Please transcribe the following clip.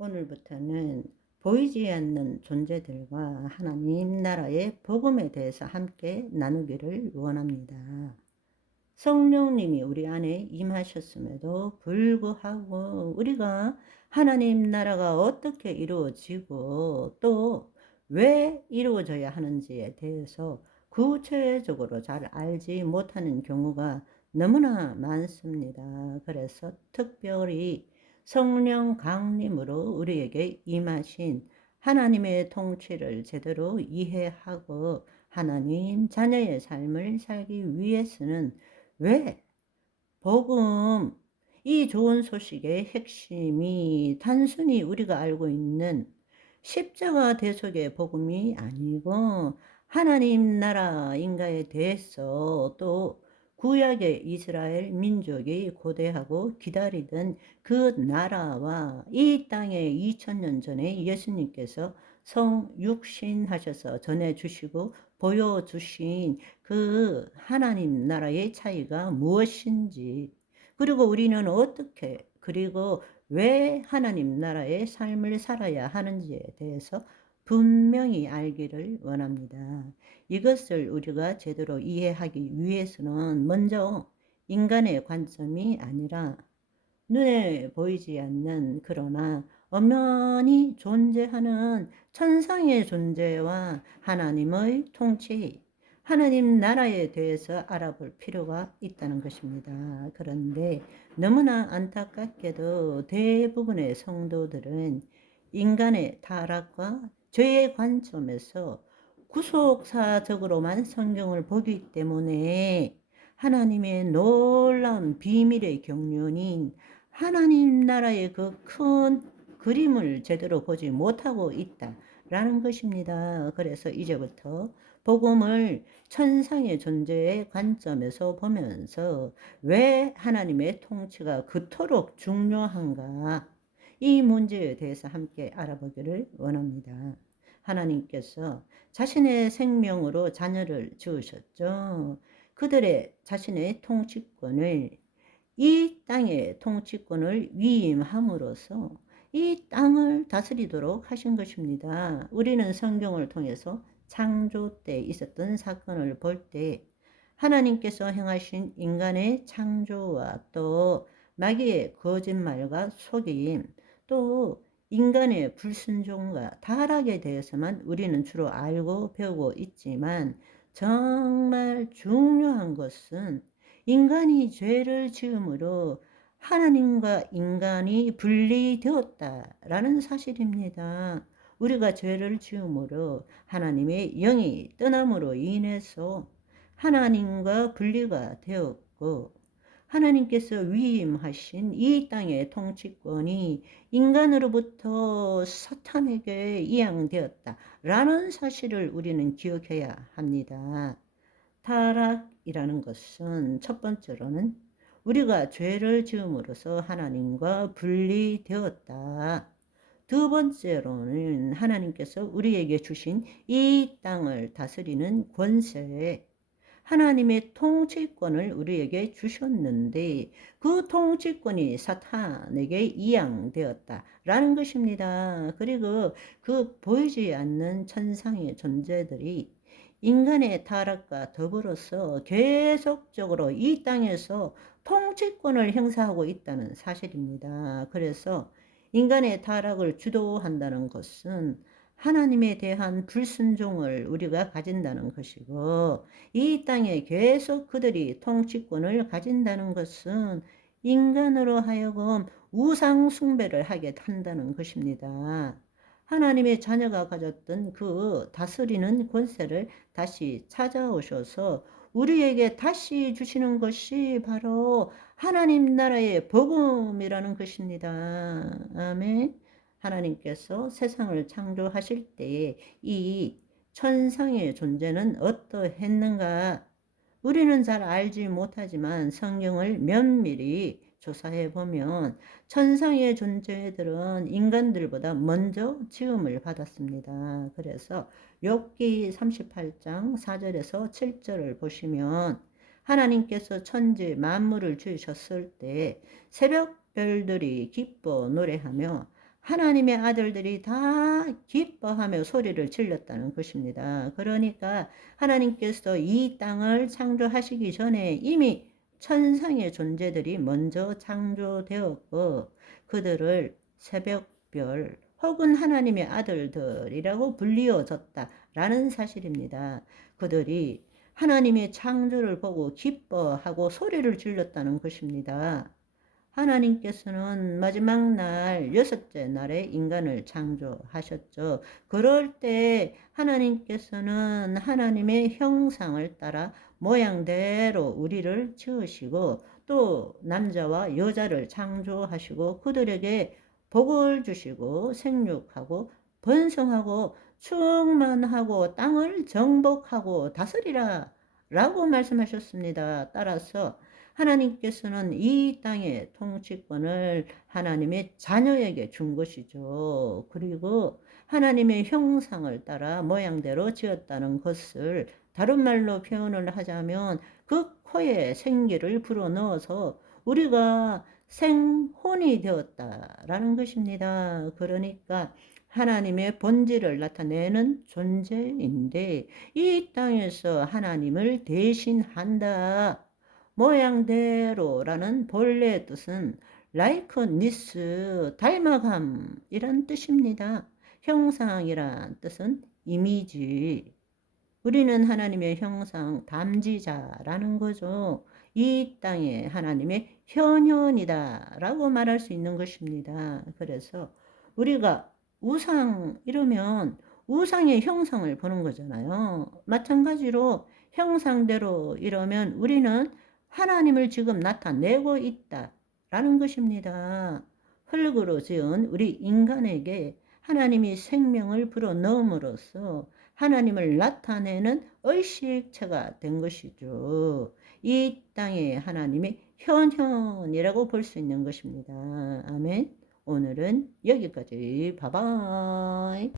오늘부터는 보이지 않는 존재들과 하나님 나라의 복음에 대해서 함께 나누기를 원합니다. 성령님이 우리 안에 임하셨음에도 불구하고 우리가 하나님 나라가 어떻게 이루어지고 또 왜 이루어져야 하는지에 대해서 구체적으로 잘 알지 못하는 경우가 너무나 많습니다. 그래서 특별히 성령 강림으로 우리에게 임하신 하나님의 통치를 제대로 이해하고 하나님 자녀의 삶을 살기 위해서는 왜 복음, 이 좋은 소식의 핵심이 단순히 우리가 알고 있는 십자가 대속의 복음이 아니고 하나님 나라인가에 대해서 또 구약의 이스라엘 민족이 고대하고 기다리던 그 나라와 이 땅에 2000년 전에 예수님께서 성육신하셔서 전해주시고 보여주신 그 하나님 나라의 차이가 무엇인지, 그리고 우리는 어떻게, 그리고 왜 하나님 나라의 삶을 살아야 하는지에 대해서 분명히 알기를 원합니다. 이것을 우리가 제대로 이해하기 위해서는 먼저 인간의 관점이 아니라 눈에 보이지 않는, 그러나 엄연히 존재하는 천상의 존재와 하나님의 통치, 하나님 나라에 대해서 알아볼 필요가 있다는 것입니다. 그런데 너무나 안타깝게도 대부분의 성도들은 인간의 타락과 죄의 관점에서 구속사적으로만 성경을 보기 때문에 하나님의 놀라운 비밀의 경륜인 하나님 나라의 그 큰 그림을 제대로 보지 못하고 있다라는 것입니다. 그래서 이제부터 복음을 천상의 존재의 관점에서 보면서 왜 하나님의 통치가 그토록 중요한가, 이 문제에 대해서 함께 알아보기를 원합니다. 하나님께서 자신의 생명으로 자녀를 지으셨죠. 그들의 자신의 통치권을, 이 땅의 통치권을 위임함으로써 이 땅을 다스리도록 하신 것입니다. 우리는 성경을 통해서 창조 때 있었던 사건을 볼 때 하나님께서 행하신 인간의 창조와 또 마귀의 거짓말과 속임, 또 인간의 불순종과 타락에 대해서만 우리는 주로 알고 배우고 있지만, 정말 중요한 것은 인간이 죄를 지음으로 하나님과 인간이 분리되었다라는 사실입니다. 우리가 죄를 지음으로 하나님의 영이 떠남으로 인해서 하나님과 분리가 되었고, 하나님께서 위임하신 이 땅의 통치권이 인간으로부터 사탄에게 이양되었다라는 사실을 우리는 기억해야 합니다. 타락이라는 것은 첫 번째로는 우리가 죄를 지음으로써 하나님과 분리되었다. 두 번째로는 하나님께서 우리에게 주신 이 땅을 다스리는 권세, 하나님의 통치권을 우리에게 주셨는데 그 통치권이 사탄에게 이양되었다라는 것입니다. 그리고 그 보이지 않는 천상의 존재들이 인간의 타락과 더불어서 계속적으로 이 땅에서 통치권을 행사하고 있다는 사실입니다. 그래서 인간의 타락을 주도한다는 것은 하나님에 대한 불순종을 우리가 가진다는 것이고, 이 땅에 계속 그들이 통치권을 가진다는 것은 인간으로 하여금 우상 숭배를 하게 한다는 것입니다. 하나님의 자녀가 가졌던 그 다스리는 권세를 다시 찾아오셔서 우리에게 다시 주시는 것이 바로 하나님 나라의 복음이라는 것입니다. 아멘. 하나님께서 세상을 창조하실 때에 이 천상의 존재는 어떠했는가? 우리는 잘 알지 못하지만 성경을 면밀히 조사해 보면 천상의 존재들은 인간들보다 먼저 지음을 받았습니다. 그래서 욥기 38장 4절에서 7절을 보시면 하나님께서 천지 만물을 지으셨을 때 새벽 별들이 기뻐 노래하며 하나님의 아들들이 다 기뻐하며 소리를 질렀다는 것입니다. 그러니까 하나님께서 이 땅을 창조하시기 전에 이미 천상의 존재들이 먼저 창조되었고 그들을 새벽별 혹은 하나님의 아들들이라고 불리어졌다라는 사실입니다. 그들이 하나님의 창조를 보고 기뻐하고 소리를 질렀다는 것입니다. 하나님께서는 마지막 날, 여섯째 날에 인간을 창조하셨죠. 그럴 때 하나님께서는 하나님의 형상을 따라 모양대로 우리를 지으시고 또 남자와 여자를 창조하시고 그들에게 복을 주시고 생육하고 번성하고 충만하고 땅을 정복하고 다스리라 라고 말씀하셨습니다. 따라서 하나님께서는 이 땅의 통치권을 하나님의 자녀에게 준 것이죠. 그리고 하나님의 형상을 따라 모양대로 지었다는 것을 다른 말로 표현을 하자면 그 코에 생기를 불어넣어서 우리가 생혼이 되었다라는 것입니다. 그러니까 하나님의 본질을 나타내는 존재인데 이 땅에서 하나님을 대신한다. 모양대로라는 본래 뜻은 likeness, 닮아감이란 뜻입니다. 형상이란 뜻은 이미지. 우리는 하나님의 형상 담지자라는 거죠. 이 땅에 하나님의 현현이다라고 말할 수 있는 것입니다. 그래서 우리가 우상 이러면 우상의 형상을 보는 거잖아요. 마찬가지로 형상대로 이러면 우리는 하나님을 지금 나타내고 있다라는 것입니다. 흙으로 지은 우리 인간에게 하나님이 생명을 불어넣음으로써 하나님을 나타내는 의식체가 된 것이죠. 이 땅에 하나님의 현현이라고 볼 수 있는 것입니다. 아멘. 오늘은 여기까지. 바이바이.